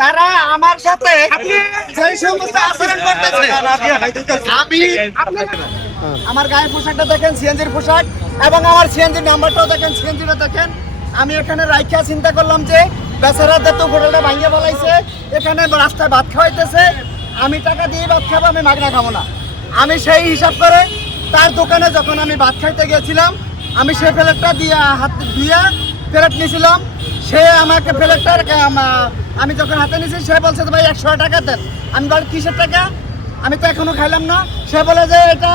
তারা আমার সাথে যেই সমস্ত আচরণ করতেছে, আমি আমার গায়ের পোশাকটা দেখেন, সিএনজির পোশাক, এবং আমার সিএনজির নাম্বারটাও দেখেন, সিএনজিটা দেখেন। আমি এখানে রাইখা চিন্তা করলাম যে বেচারাদের তো হোটেলটা ভাঙিয়ে বলাইছে, এখানে রাস্তায় ভাত খাওয়াইতেছে, আমি টাকা দিয়ে ভাত খাবো, আমি মাগনা খাবো না। আমি সেই হিসাব করে তার দোকানে যখন আমি ভাত খাইতে গিয়েছিলাম, আমি সেই প্লেটটা দিয়ে হাত দিয়ে প্লেট নিয়েছিলাম। সে আমাকে প্লেটটার আমি যখন হাতে নিয়েছি, সে বলছে ভাই 100 টাকা দেন। আমি বলি কিসের টাকা, আমি তো এখনো খাইলাম না। সে বলে যে এটা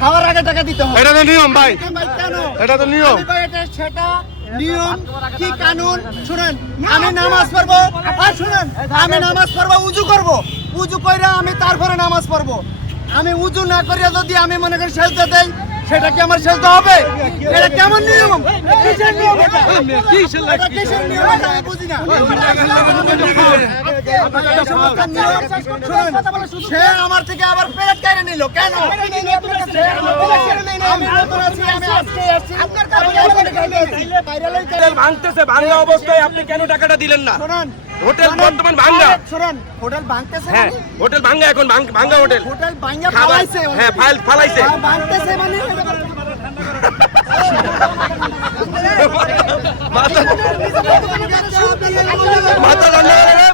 খাওয়ার আগে টাকা দিতে হবে। এটা তো নিয়ম ভাই, কেন এটা তো নিয়ম। সেটা নিয়ম কি কানুন? শুনেন, আমি নামাজ পড়বো, শুনেন, আমি নামাজ পড়বো, উজু করব, উজু করে আমি তারপরে নামাজ পড়বো। আমি উজু না করিয়া যদি আমি মনে করি সেজদা দেই, সেটা কি আমার সেজদা হবে? এটা কেমন নিয়ম? কিসের নিয়ম এটা? এটা কিসের নিয়ম এটা আমি বুঝি না। সে আমার থেকে আবার প্লেট কেড়ে নিল কেন? ভাঙতেছে, ভাঙা অবস্থায় আপনি কেন টাকাটা দিলেন না? হোটেল বর্তমান ভাঙা। হোটেল ভাঙতেছে, হ্যাঁ হোটেল ভাঙা, এখন ভাঙা হোটেল। হোটেল ভাঙা ফালাইছে, হ্যাঁ ফালাইছে। ভাঙতেছে মানে মাথা ঠান্ডা করে